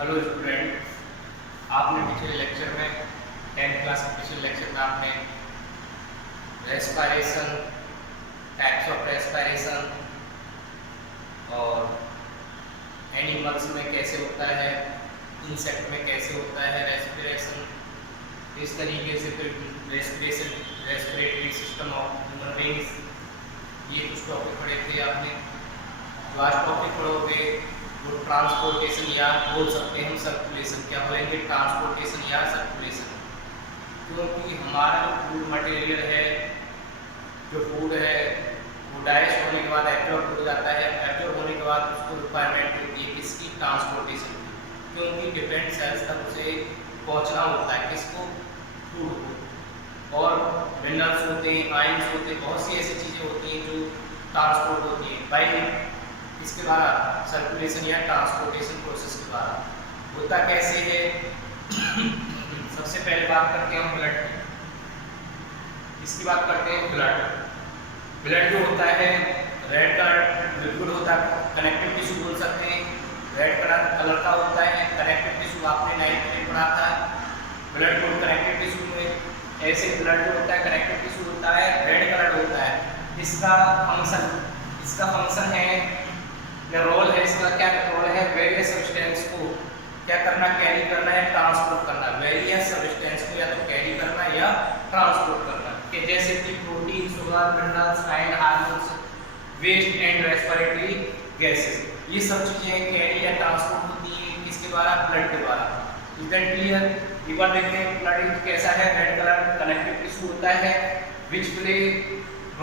Hello student, आपने पिछले lecture में 10th क्लास के पिछले लेक्चर में आपने रेस्पिरेशन, टाइप्स ऑफ रेस्पिरेशन और एनिमल्स में कैसे होता है, इंसेक्ट में कैसे होता है रेस्पिरेशन, इस तरीके से फिर respiratory system of human beings, ये कुछ टॉपिक पढ़े थे आपने। लास्ट टॉपिक पढ़ोगे वो ट्रांसपोर्टेशन या बोल सकते हैं हम सर्कुलेशन। क्या बोलेंगे? ट्रांसपोर्टेशन या सर्कुलेशन। क्योंकि हमारा जो फूड मटेरियल है, जो फूड है वो डाइजेस्ट होने के बाद एब्जॉर्ब हो जाता है। एब्जॉर्ब होने के बाद उसको रिक्वायरमेंट होती है किसकी? ट्रांसपोर्टेशन की। क्योंकि डिफरेंट सेल्स तक उसे पहुंचना होता है, किसको? फूड को। और मिनरल्स होते हैं, आयंस होते हैं, बहुत सी ऐसी चीज़ें होती हैं जो ट्रांसपोर्ट होती हैं बाई इसके द्वारा, सर्कुलेशन या ट्रांसपोर्टेशन प्रोसेस के द्वारा। होता कैसे है? सबसे पहले बात करते हैं हम ब्लड की। इसकी बात करते हैं ब्लड। ब्लड जो होता है रेड कलर लिक्विड होता है, कनेक्टिव टिश्यू बोल सकते हैं। रेड कलर का होता है कनेक्टिव टिश्यू, आपने 9th में पढ़ा था ब्लड को कनेक्टिव टिश्यू में। ऐसे ब्लड जो होता है कनेक्टिव टिश्यू होता है, रेड कलर होता है। इसका फंक्शन है या रोल है, इसका क्या रोल है? वेरियस सब्सटेंस को क्या करना? कैरी करना या ट्रांसपोर्ट करना। वेरियस सब्सटेंस को या तो कैरी करना या ट्रांसपोर्ट करना, कि जैसे कि protein, sugar, minerals, iron, hormones, waste and respiratory gases, ये सब चीजें कैरी या ट्रांसपोर्ट होती है किसके द्वारा? ब्लड के द्वारा। Is that clear? एक बार देखते हैं ब्लड कैसा है। रेड कलर कनेक्टिव टिश्यू होता है which play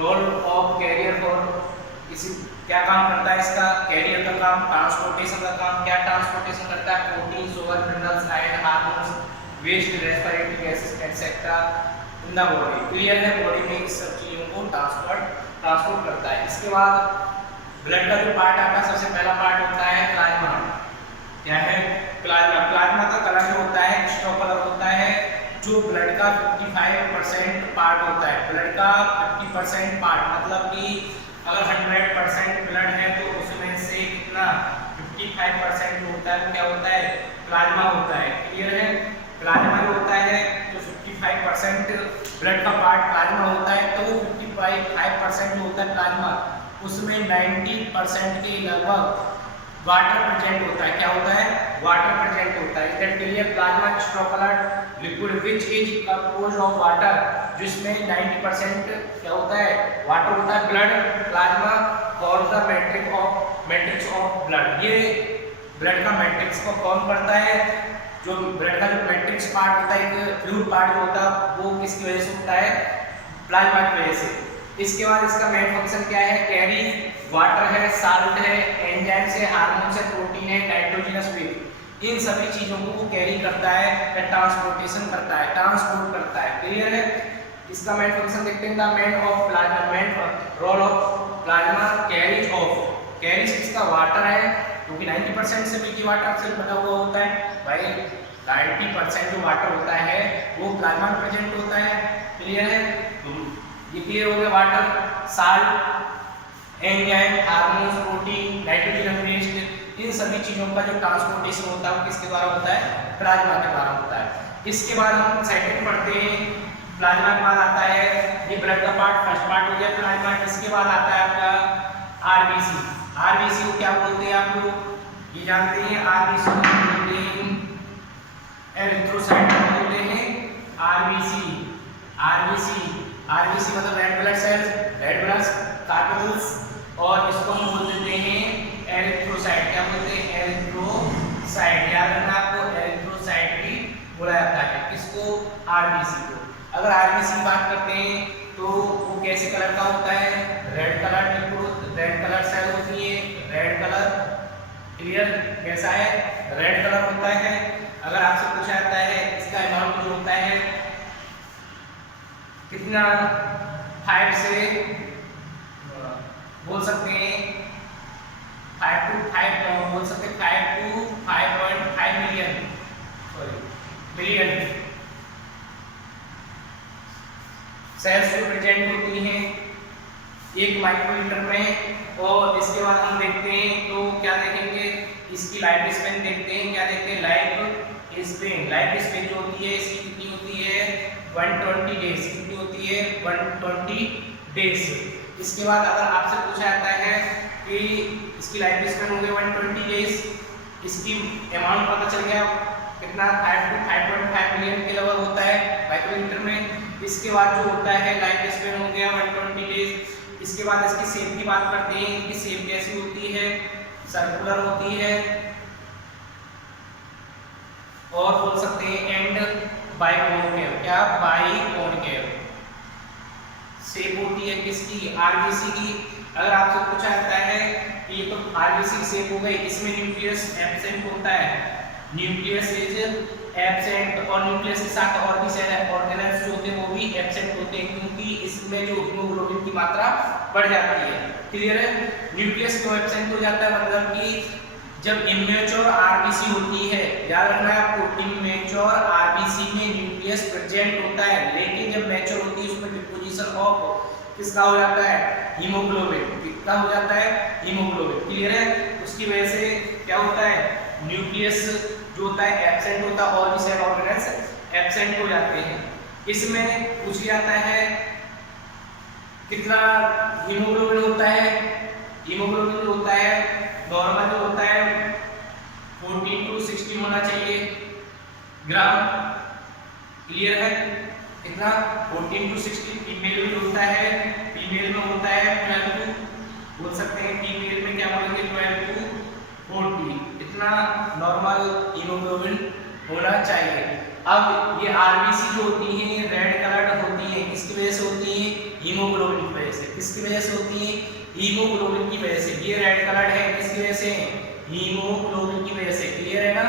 role of carrier for, इसी क्या काम करता है इसका? कैरियर का काम, ट्रांसपोर्टेशन का काम। क्या ट्रांसपोर्टेशन करता है? Protein, sugar, minerals, iron, hormones, waste, respiratory gases etcetera in the body. Clear है? बॉडी में इस सब चीजों को ट्रांसपोर्ट करता है। इसके बाद ब्लड का जो पार्ट आता है, सबसे पहला पार्ट होता है प्लाज्मा। क्या है? प्लाज्मा। प्लाज्मा का कलर जो होता है स्ट्रॉ कलर होता है, जो ब्लड का 55% पार्ट होता है। ब्लड का 50% पार्ट मतलब कि अगर 100% ब्लड है तो उसमें से कितना? 55% जो होता है वो क्या होता है? प्लाज्मा होता है। क्लियर है? प्लाज्मा जो होता है जो 55% ब्लड का पार्ट प्लाज्मा होता है, तो 55% जो होता है प्लाज्मा, उसमें 90% के लगभग वाटर प्रेजेंट होता है। क्या होता है? वाटर प्रेजेंट होता है। That clear? Plasma straw coloured liquid which is composed of water, जिसमें 90% क्या होता है? वाटर होता है। ब्लड प्लाज्मा और द मैट्रिक्स ऑफ ब्लड, ये ब्लड का मैट्रिक्स को कौन करता है? जो ब्लड का जो मैट्रिक्स पार्ट होता है, एक फ्लूइड पार्ट जो होता है, वो किसकी वजह से होता है? प्लाज्मा की वजह से। इसके बाद इसका मेन फंक्शन क्या है? कैरी वाटर है, साल्ट है, एंजाइम्स है, हार्मोन्स है, प्रोटीन है, नाइट्रोजनस वेस्ट, इन सभी चीजों को वो कैरी करता है या ट्रांसपोर्टेशन करता है, ट्रांसपोर्ट करता है। क्लियर है? इसका मेन फंक्शन देखते हैं। The main of plasma, main role of plasma carries of, carries इसका वाटर है क्योंकि 90% से मिल्की वाटर से बना हुआ होता है भाई। 90% जो वाटर होता है वो प्लाज्मा में प्रेजेंट होता है। क्लियर है? ये क्लियर हो गया। Water, salt, enzyme, hormones, protein, nitrogen waste, इन सभी चीजों का जो ट्रांसपोर्टेशन होता है वो किसके द्वारा होता है? प्लाज्मा के द्वारा होता है। इसके बाद हम सेकंड पढ़ते हैं। प्लाज्मा के बाद आता है ये ब्लड का पार्ट, फर्स्ट पार्ट हो गया प्लाज्मा। इसके बाद आता है आपका आरबीसी। आरबीसी को क्या बोलते हैं आप लोग? ये जानते हैं। आरबीसी को बोलते हैं एरिथ्रोसाइट बोलते हैं। आरबीसी, आरबीसी मतलब red blood cells, red blood corpuscles, और इसको हम बोल देते हैं एरिथ्रोसाइट। क्या बोलते हैं? एरिथ्रोसाइट। याद रखना आपको, एरिथ्रोसाइट भी बोला जाता है किसको? आरबीसी को। अगर आरबीसी की बात करते हैं तो वो कैसे कलर का होता है? Red colour liquid, red colour cell होती है, रेड कलर। क्लियर? कैसा है? रेड कलर होता है। अगर आपसे पूछा जाता है इसका अमाउंट जो होता है कितना, 5 से बोल सकते हैं 5 to 5 बोल सकते हैं 5 to 5.5 million, sorry billion cells जो प्रेजेंट होती हैं 1 माइक्रोलीटर में। और इसके बाद हम देखते हैं तो क्या देखेंगे? इसकी लाइफ स्पेन देखते हैं, क्या देखते हैं, लाइफ स्पेन। लाइफ स्पेन जो होती है इसकी कितनी होती है, 120 डेज। कितनी होती है, 120 डेज। इसके बाद अगर आपसे पूछा जाता है कि इसकी लाइफ स्पेन हो गई 120 डेज, इसकी अमाउंट पता चल गया कितना, 5 to 5.5 मिलियन के लगभग होता है माइक्रोमीटर में। इसके बाद जो होता है लाइफ स्पेन हो गया 120 डेज। इसके बाद इसकी शेप की बात करते हैं, इनकी शेप कैसी होती है, सर्कुलर होती है, और बोल सकते हैं एंड बाइकॉन्केव। क्या, बाइकॉन्केव शेप होती है किसकी, आरबीसी की। अगर आपसे पूछा जाता है कि ये तो आरबीसी शेप हो गई, इसमें न्यूक्लियस एब्सेंट होता है, न्यूक्लियस इज एब्सेंट, और न्यूक्लियस के साथ और भी सेल ऑर्गेनेल्स जो होते हैं वो भी एब्सेंट होते हैं, क्योंकि इसमें जो हीमोग्लोबिन की मात्रा बढ़ जाती है। क्लियर है। न्यूक्लियस क्यों एब्सेंट हो जाता है, मतलब कि जब इमेच्योर आरबीसी होती है, याद रखना है आपको, इमेच्योर आरबीसी में न्यूक्लियस प्रेजेंट होता है, लेकिन जब मैच्योर होती है उसमें डिपोजिशन ऑफ किसका हो जाता है, हीमोग्लोबिन। किसका हो जाता है, हीमोग्लोबिन। क्लियर है। उसकी वजह से क्या होता है, न्यूक्लियस जो होता है एब्सेंट होता है, और भी सेल ऑर्गेनेल्स एब्सेंट हो जाते हैं। इसमें पूछ जाता है कितना हीमोग्लोबिन होता है। हीमोग्लोबिन जो होता है नॉर्मल जो होता है 14 to 16 होना चाहिए ग्राम। क्लियर है। कितना, 14 to 16। फीमेल में होता है, फीमेल में होता है 12 to, बोल सकते हैं फीमेल में क्या बोलेंगे, 12 to 40। इतना नॉर्मल हीमोग्लोबिन होना चाहिए। अब ये आरबीसी जो होती है रेड कलर्ड होती है, किसकी वजह से होती है, हीमोग्लोबिन की वजह से। किसकी वजह से होती है, हीमोग्लोबिन की वजह से। ये रेड कलर्ड है किसकी वजह से, हीमोग्लोबिन की वजह से। क्लियर है ना।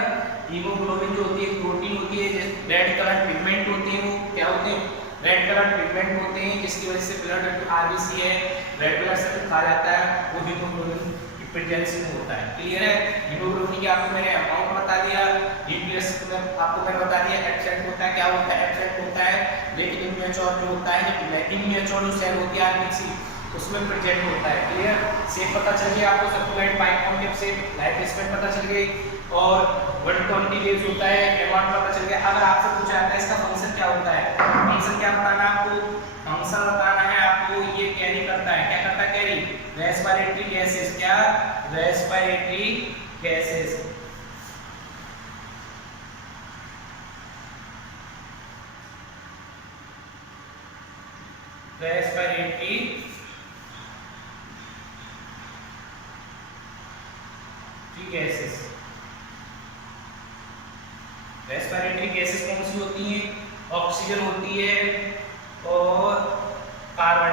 हीमोग्लोबिन जो होती है प्रोटीन होती है, रेड कलर पिगमेंट होते हैं, वो क्या होते हैं, रेड कलर पिगमेंट होते हैं, जिसकी वजह से ब्लड आरबीसी है रेड कलर से खा जाता है, वो हीमोग्लोबिन की प्रेजेंस में होता है। क्लियर है। हीमोग्लोबिन की आपको मैंने अमाउंट बता दिया, न्यूक्लियस में आपको मैंने बता दिया एब्सेंट होता है, क्या होता है, एब्सेंट होता है, लेकिन इमेच्योर जो होता है, इमेच्योर जो सेल होती है आरबीसी उसमें प्रेजेंट होता है। क्लियर। शेप पता चल गया आपको, सर्कुलर बाइकॉन्केव शेप, लाइफ स्पेन पता चल गई, और 120 डेज होता है, अमाउंट पता चल गया। अगर आपसे पूछा जाता है इसका फंक्शन क्या होता है, फंक्शन क्या बताना है आपको, फंक्शन बताना है आपको, ये कैरी करता है, क्या करता है, कैरी रेस्पिरेटरी गैसेस। क्या, respiratory gases. Respiratory gases. Respiratory gases कौन सी होती हैं, ऑक्सीजन होती है और कार्बन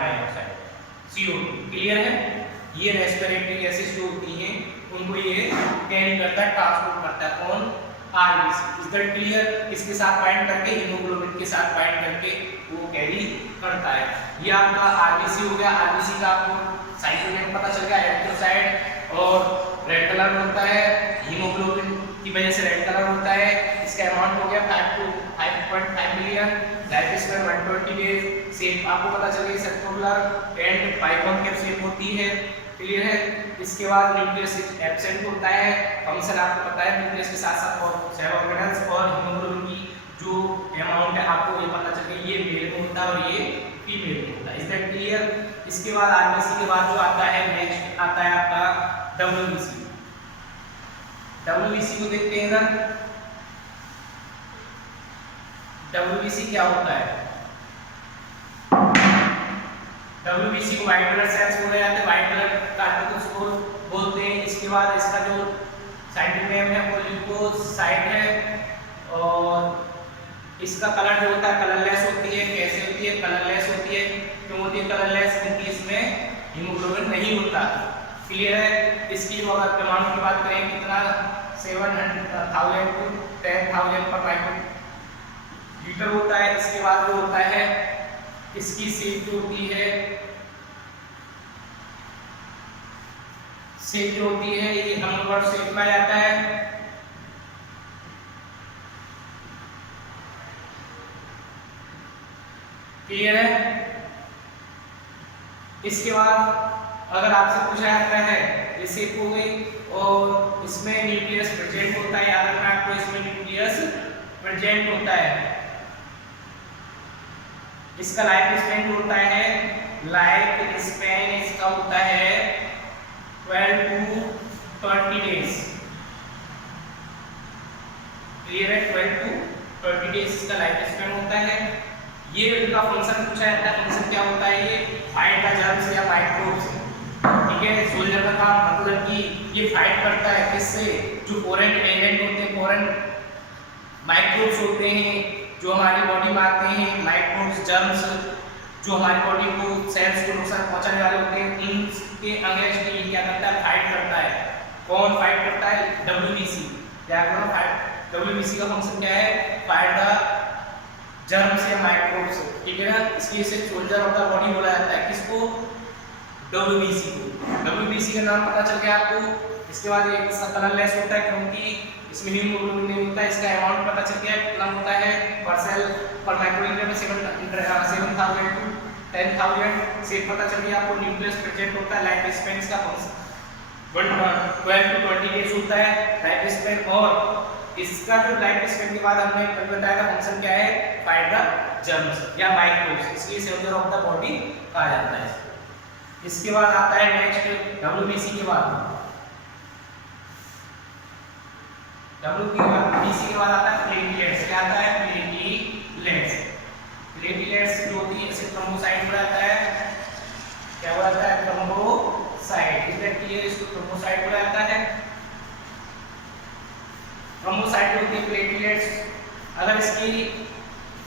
डाइऑक्साइड, CO2। क्लियर है। ये रेस्पिरेटरी गैसेस जो होती हैं उनको ये कैरी करता है, ट्रांसपोर्ट करता है, कौन, आरबीसी। Is that clear. इसके साथ बाइंड करके, हीमोग्लोबिन के साथ बाइंड करके वो कैरी करता है। ये आपका आरबीसी हो गया। आरबीसी का आपको साइटोनेम पता चल गया, एरिथ्रोसाइट, और रेड कलर होता है, हीमोग्लोबिन की वजह से रेड कलर होता है। इसका अमाउंट हो गया 5 to 5.5 million, life span 120 days. Shape आपको पता चल गई, सर्कुलर एंड बाइकॉन्केव शेप होती है। क्लियर है। इसके बाद न्यूक्लियस एब्सेंट होता है, फंक्शन आपको पता है, न्यूक्लियस के साथ साथ और सेल ऑर्गेनेल्स और हीमोग्लोबिन की जो अमाउंट है आपको ये पता चल गई, ये मेल में होता है और ये फीमेल में होता है। Is that clear. इसके बाद आरबीसी के बाद जो आता है नेक्स्ट आता है आपका डब्ल्यूबीसी। डब्ल्यूबीसी को देखते हैं ना। डब्ल्यूबीसी क्या होता है, डब्ल्यूबीसी को व्हाइट ब्लड सेल्स बोले जाते हैं, व्हाइट ब्लड कार्टिकल्स को बोलते हैं। इसके बाद इसका जो साइंटिफिक नेम है वो ल्यूकोसाइट है, और इसका कलर जो होता है कलरलेस होती है। कैसे होती है, कलरलेस होती है। क्यों होती है कलरलेस, क्योंकि इसमें हीमोग्लोबिन नहीं होता। क्लियर है। इसकी जो अगर अमाउंट की बात करें कितना, 700,000 to 10,000 पर माइक्रोलीटर होता है। इसके बाद जो होता है इसकी शेप जो होती है, शेप जो होती है ये हम्बलबर्ड शेप में जाता है। क्लियर है। इसके बाद अगर आपसे पूछा जाता है ये शेप हो गई। और इसमें न्यूक्लियस प्रेजेंट होता है, याद रखना आपको, इसमें न्यूक्लियस प्रेजेंट होता है। इसका लाइफ स्पैन होता है, लाइफ स्पैन इसका होता है 12 to 20 डेज। क्लियर है? 12 to 20 डेज इसका लाइफ स्पैन होता है। ये इनका फंक्शन पूछा जाता है, फंक्शन क्या होता है, ये फाइट द जर्म्स या माइक्रोब्स। ठीक है, सोल्जर का काम मतलब कि ये फाइट करता है किससे, जो फॉरेन एजेंट होते हैं, फॉरेन माइक्रोब्स होते हैं जो हमारी बॉडी में आते हैं, माइक्रोब्स जर्म्स जो हमारी बॉडी को सेल्स को नुकसान पहुंचाने वाले होते हैं, इनके अगेंस्ट ये क्या करता है, फाइट करता है। कौन फाइट करता है? डब्ल्यूबीसी। क्या करता है? फाइट। डब्ल्यूबीसी का फंक्शन क्या है? फाइट द जर्म्स या माइक्रोब्स। ठीक है ना, इसकी से सोल्जर ऑफ द बॉडी बोला जाता है। किसको? डब्ल्यूबीसी को। डब्ल्यूबीसी का नाम पता चल गया आपको। इसके बाद ये इसका कलरलेस होता है क्योंकि इसमें हीमोग्लोबिन नहीं होता है। इसका अमाउंट पता चल गया कितना होता है पर सेल पर माइक्रोलीटर में 7000 to 10000। शेप पता चल गया आपको। न्यूक्लियस प्रेजेंट होता है। लाइफ स्पैन इसका 12 to 20 डेज होता है लाइफ स्पैन। और इसका जो लाइफ स्पैन के बाद हमने बताया था फंक्शन क्या है, फाइट द जर्म्स या माइक्रोब्स, इसलिए सोल्जर ऑफ द बॉडी कहा जाता है। इसके बाद आता है नेक्स्ट डब्ल्यूबीसी के बाद, डब्ल्यूबीसी के बाद आता है प्लेटलेट्स। क्या आता है? प्लेटलेट्स। प्लेटलेट्स जो होती है इसे थ्रोम्बोसाइट बोला जाता है। क्या बोला जाता है? थ्रोम्बोसाइट। इस व्यक्ति के इसको थ्रोम्बोसाइट बोला जाता है। थ्रोम्बोसाइट होती है प्लेटलेट्स। अगर इसकी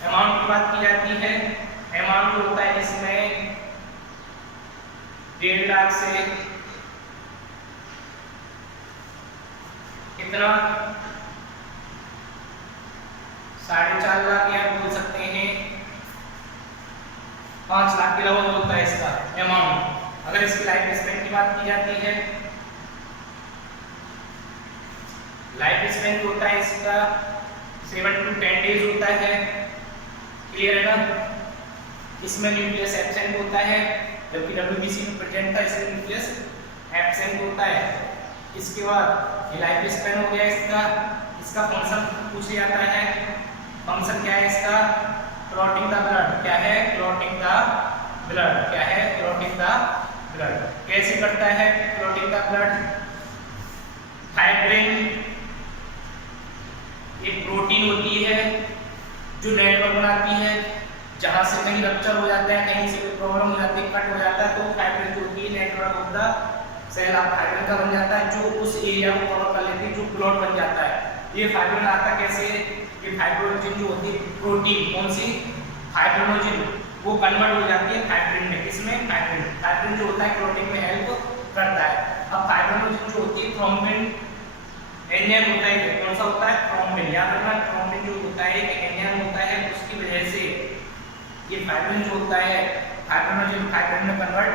अमाउंट की बात की जाती है, अमाउंट होता है इसमें 1.5 लाख से कितना 4.5 लाख या बोल सकते हैं 5 लाख के लगभग होता है इसका अमाउंट। अगर इसकी लाइफ स्पैन की बात की जाती है, लाइफ स्पैन होता है इसका 7 to 10 डेज होता है। क्लियर है ना? इसमें न्यूक्लियस एब्सेंट होता है, जबकि डब्ल्यूबीसी में प्रेजेंट था इसमें न्यूक्लियस एब्सेंट होता है। इसके बाद ये लाइफ स्पैन हो गया इसका। इसका फंक्शन पूछा जाता है, फंक्शन क्या है इसका? Clotting the blood. क्या है? Clotting the blood. क्या है? Clotting the blood. कैसे करता है क्लॉटिंग द ब्लड? फाइब्रिन एक प्रोटीन होती है जो नेटवर्क बनाती है, जहां से कहीं रप्चर हो जाता है, कहीं से कोई प्रॉब्लम हो जाती है, कट हो जाता है, तो फाइब्रिन जो होती है नेटवर्क ऑफ द सेल आप फाइब्रिन का बन जाता है, जो उस एरिया को कवर कर लेती है, जो क्लॉट बन जाता है। ये फाइब्रिन आता कैसे? ये फाइब्रिनोजेन जो होती है प्रोटीन, कौन सी? फाइब्रिनोजेन, वो कन्वर्ट हो जाती है फाइब्रिन में। किसमें? फाइब्रिन। फाइब्रिन जो होता है क्लॉटिंग में हेल्प करता है। अब फाइब्रिनोजेन जो होती है थ्रोम्बिन एनियन होता है। कौन सा होता है? थ्रोम्बिन। याद रखना, थ्रोम्बिन जो होता है एक एनियन होता है, उसकी वजह से ये फाइब्रिन जो होता है फाइब्रिनोजेन फाइब्रिन में कन्वर्ट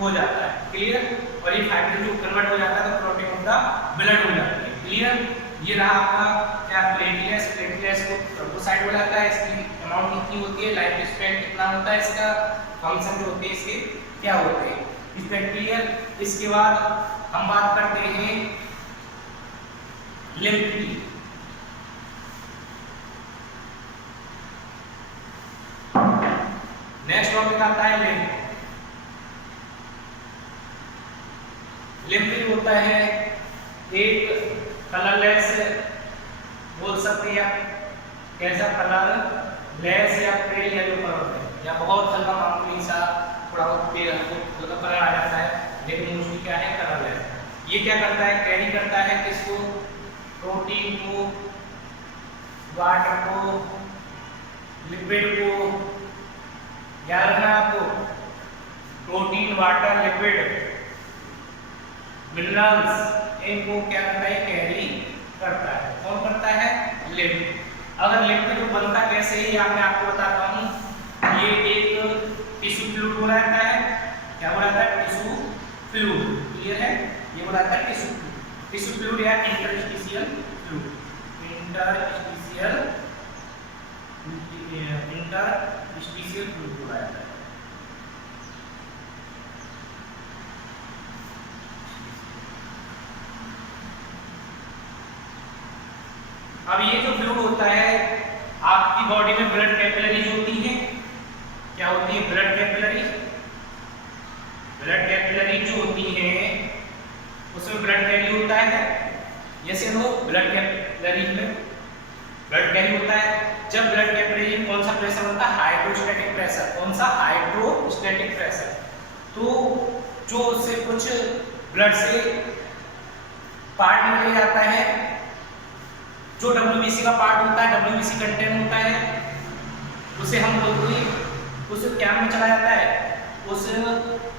हो जाता है। क्लियर? और ये फाइब्रिन जो कन्वर्ट हो जाता है तो प्रोटीन ऑफ द ब्लड हो जाती है। क्लियर? ये रहा आपका क्या? प्लेटलेट्स। प्लेटलेट्स को थ्रोम्बोसाइट बोला जाता है। इसकी अमाउंट कितनी होती है, लाइफ स्पैन कितना होता है, इसका फंक्शन जो होते हैं इसके क्या होते हैं, इस पे क्लियर। इसके बाद हम बात करते हैं लिम्फ की। नेक्स्ट टॉपिक आता है लिम्फ। लिम्फ होता है एक कलरलेस, बोल सकते हैं कैसा? कलरलेस या पेल येलो कलर है, या बहुत हल्का मामूली सा थोड़ा बहुत पेल हल्का कलर आ जाता है, लेकिन मोस्टली क्या है? कलरलेस। ये क्या करता है? कैरी करता है किसको? प्रोटीन को, वाटर को, लिपिड को। याद रखना आपको, प्रोटीन, वाटर, लिपिड, मिनरल्स, इनको क्या करता है? कैरी करता है। कौन करता है? लिम्फ। अगर लिम्फ जो बनता कैसे है ये मैं आपको बताता हूँ। ये एक टिश्यू फ्लूइड बनाता है। क्या बनाता है? Tissue fluid. क्लियर है? ये बनाता है टिश्यू फ्लूइड। टिश्यू फ्लूइड या इंटरस्टिशियल फ्लूइड। इंटरस्टिशियल फ्लूइड बनाता है। अब ये जो फ्लूइड होता है आपकी बॉडी में ब्लड कैपिलरीज होती हैं। क्या होती है? Blood capillaries. ब्लड कैपिलरीज जो होती है उसमें ब्लड कैरी होता है। यस या नो? ब्लड कैपिलरीज में ब्लड कैरी होता है। जब ब्लड कैपिलरी में कौन सा प्रेशर होता है? Hydrostatic pressure. कौन सा? Hydrostatic pressure. तो जो उससे कुछ ब्लड से पार्ट निकल जाता है, जो WBC का पार्ट होता है, WBC कंटेंट होता है, उसे हम बोलते हैं, उसे क्या में चला जाता है? उस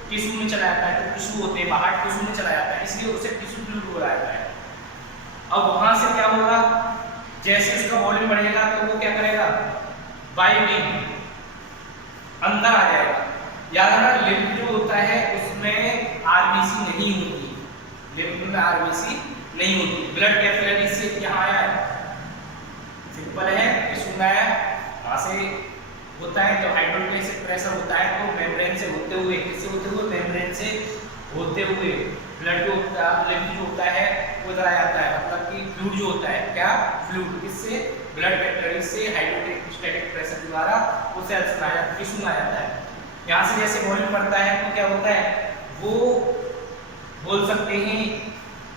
टिश्यू में चला जाता है। तो टिश्यू होते हैं बाहर, टिश्यू में चला जाता है, इसलिए उसे टिश्यू फ्लूइड बोला जाता है। अब वहां से क्या होगा? जैसे इसका वॉल्यूम बढ़ेगा तो वो क्या करेगा? बाइंडिंग अंदर आ जाएगा। याद रखना, लिम्फ जो होता है उसमें आरबीसी नहीं होती। लिम्फ में आरबीसी नहीं होती। ब्लड कैपिलरी से यहाँ आया है, सिंपल है, टिश्यू में आया, वहां से होता है। जब हाइड्रोस्टैटिक प्रेशर होता है तो मेम्ब्रेन से होते हुए, किससे होते हुए? मेम्ब्रेन से होते हुए ब्लड जो होता है, लिम्फ जो होता है वो इधर आ जाता है। मतलब कि फ्लूइड जो होता है, क्या? फ्लूइड किससे? ब्लड कैपिलरी से हाइड्रोस्टैटिक प्रेशर द्वारा वो सेल्स में आ जाता है, टिश्यू में आ जाता है। यहाँ से जैसे वॉल्यूम बढ़ता है तो क्या होता है? वो बोल सकते हैं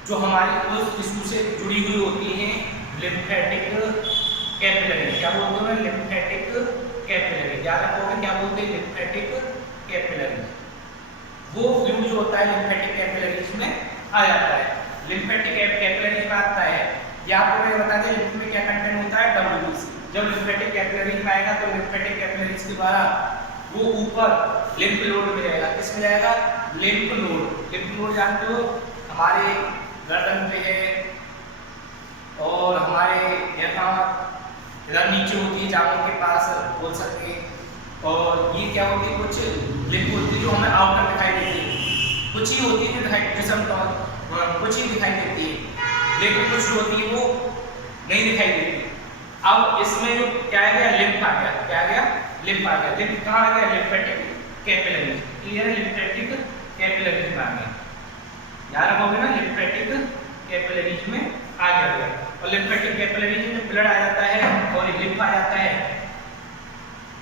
जो हमारी उस टिश्यू से जुड़ी हुई होती हैं लिम्फेटिक कैपिलरी। क्या बोलते हैं? Lymphatic capillary. याद रखोगे क्या बोलते हैं? Lymphatic capillary. वो फ्लूइड जो होता है लिम्फेटिक कैपिलरीज में आ जाता है। लिम्फेटिक कैपिलरीज में आता है। या आपको मैं बता दें लिम्फ में क्या कंटेंट होता है? WBC। जब लिम्फेटिक कैपिलरीज में आएगा तो लिम्फेटिक कैपिलरीज के द्वारा वो ऊपर लिम्फ नोड में जाएगा। किस में जाएगा? Lymph node. लिम्फ नोड जानते हो? हमारे गर्दन पे है और हमारे यहाँ इधर नीचे होती है, जांघों के पास बोल सकते हैं। और ये क्या होती है? कुछ लिम्फ होती है जो हमें आउटर दिखाई देती है, कुछ ही होती है जो दिखाई, कुछ ही दिखाई देती है, लेकिन कुछ होती है वो नहीं दिखाई देती। अब इसमें जो क्या आ गया? लिम्फ आ गया। क्या आ गया? लिम्फ आ गया। लिम्फ कहाँ आ गया? Lymphatic capillaries. क्लियर है? लिम्फेटिक कैपिलरीज में आ गया। याद रखोगे ना, लिम्फेटिक कैपिलरीज में आ गया। और लिम्फेटिक कैपिलरीज में ब्लड आ जाता है और लिम्फ आ जाता है।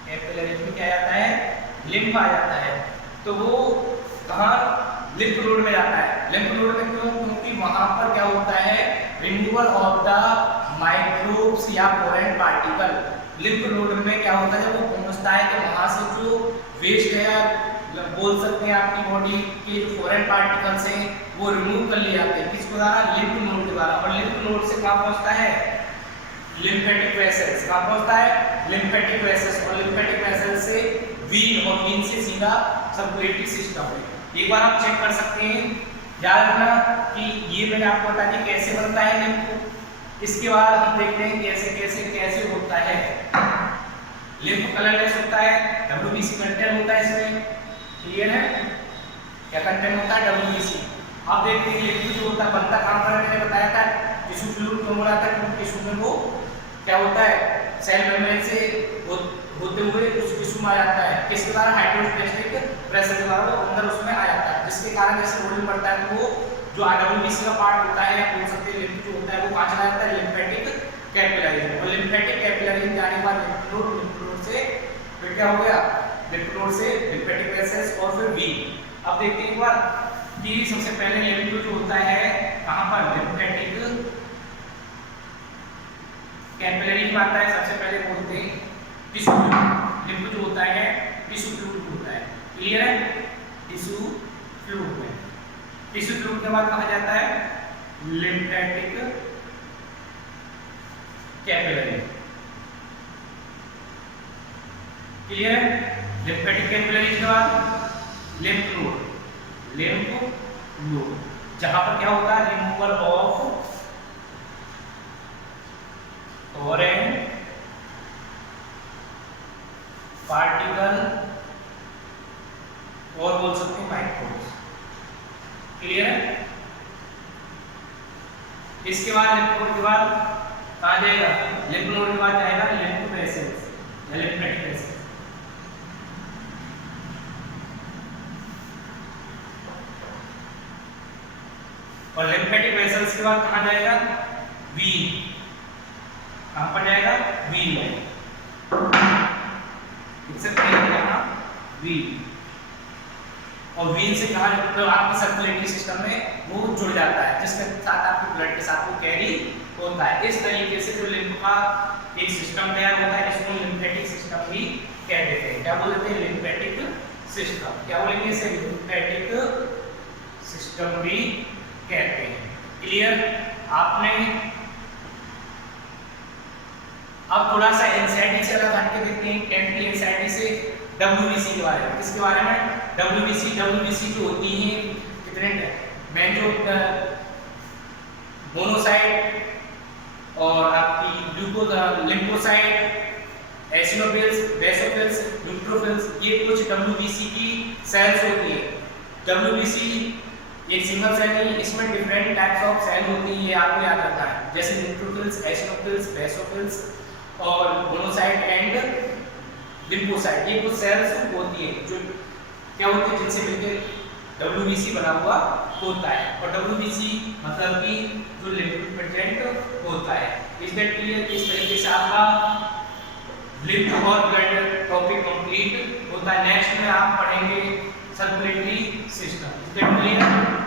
कैपिलरीज में क्या आ जाता है? लिम्फ आ जाता है। तो वो कहाँ? लिम्फ नोड में जाता है। लिम्फ नोड में क्यों? क्योंकि वहां पर क्या होता है? रिमूवल ऑफ द माइक्रोब्स या फॉरेन पार्टिकल। लिम्फ नोड में क्या होता है? वो पहुंचता है कि वहां से जो वेस्ट है, बोल सकते हैं आपकी बॉडी के जो फॉरेन पार्टिकल्स हैं वो रिमूव कर लिए जाते हैं। किसके द्वारा? लिम्फ नोड के द्वारा। और लिम्फ नोड से कहाँ पहुंचता है? Lymphatic vessels. कहाँ पहुंचता है? Lymphatic vessels. और लिम्फेटिक वेसल्स से वीन, और वीन से सीधा सर्कुलेटरी सिस्टम है। एक बार आप चेक कर सकते हैं। याद रखना कि ये मैंने आपको बता दी कैसे बनता है लिम्फ। इसके बाद हम देखते हैं कैसे कैसे कैसे होता है। लिम्फ कलरलेस होता है, WBC कंटेंट होता है इसमें। क्लियर है? क्या कंटेंट होता है? WBC। आप देखते हैं लिम्फ जो होता है बनता कहाँ पर? मैंने बताया था टिश्यू फ्लूइड क्यों बोला था? क्योंकि टिश्यू में वो क्या होता है? सेल मेम्ब्रेन से होते हुए उस टिश्यू में आ जाता है। किसके द्वारा? हाइड्रोस्टैटिक प्रेशर के द्वारा वो अंदर उसमें आ जाता है, जिसके कारण जैसे वॉल्यूम बढ़ता है तो वो जो WBC का पार्ट होता है या बोल सकते हैं लिम्फ जो होता है वो कहाँ चला जाता है? Lymphatic capillary. और लिम्फेटिक कैपिलरी में जाने के बाद लिम्फ नोड से फिर क्या हो गया? लिम्फ नोड से लिम्फेटिक वेसल्स और फिर वीन। अब देखते हैं एक बार कि सबसे पहले लिम्फ जो होता है कहाँ पर? लिम्फेटिक कैपिलरी में आता है। सबसे पहले बोलते हैं टिश्यू फ्लूइड। लिम्फ जो होता है टिश्यू फ्लूइड होता है। क्लियर है? टिश्यू फ्लूइड में। टिश्यू फ्लूइड के बाद कहा जाता है? Lymphatic capillary. क्लियर है? लिम्फेटिक कैपिलरी के बाद लिम्फ नोड। लिम्फ नोड जहां पर क्या होता है? रिमूवल ऑफ फॉरेन पार्टिकल और बोल सकते हैं माइक्रोब्स। क्लियर है? इसके बाद लिम्फ नोड के बाद कहाँ जाएगा? लिम्फ नोड के बाद जाएगा लिम्फ वेसल्स या लिम्फेटिक वेसल्स। और लिम्फेटिक वेसल्स के बाद कहाँ जाएगा? वीन। कहां पर जाएगा, व्हील में, लिख सकते हैं यहाँ व्हील। और व्हील से कहा मतलब आपकी सर्कुलेटरी सिस्टम में वो जुड़ जाता है, जिसके साथ आपके ब्लड के साथ वो कैरी होता है। इस तरीके से जो लिम्फ का एक सिस्टम तैयार होता है, इसको लिम्फेटिक सिस्टम भी कह देते हैं। क्या बोलते हैं, लिम्फेटिक सिस्टम। क्या बोलेंगे इसे, लिम्फेटिक सिस्टम भी कहते हैं। क्लियर। आपने अब थोड़ा सा एनसीईआरटी से अलग हटके देखते हैं, 10th की एनसीईआरटी से डब्ल्यूबीसी के बारे में। किसके बारे में, डब्ल्यूबीसी जो होती है कितने मेन जो मोनोसाइट और आपकी लिम्फोसाइट, एसिनोफिल्स, बेसोफिल्स, न्यूट्रोफिल्स, ये कुछ डब्ल्यूबीसी की सेल्स होती है। डब्ल्यूबीसी एक सिंगल सेल नहीं, इसमें डिफरेंट टाइप्स ऑफ सेल होती है, ये आपको याद रखना है। जैसे न्यूट्रोफिल्स, एसिनोफिल्स, बेसोफिल्स और मोनोसाइट एंड लिम्फोसाइट, ये कुछ सेल्स होती है जो क्या होती है, जिनसे मिलकर डब्ल्यूबीसी बना हुआ होता है। और डब्ल्यूबीसी मतलब कि जो लिम्फ प्रेजेंट होता है। Is that clear. इस तरीके से आपका लिम्फ और ब्लड टॉपिक कंप्लीट होता है। नेक्स्ट में आप पढ़ेंगे circulatory system. Is that clear.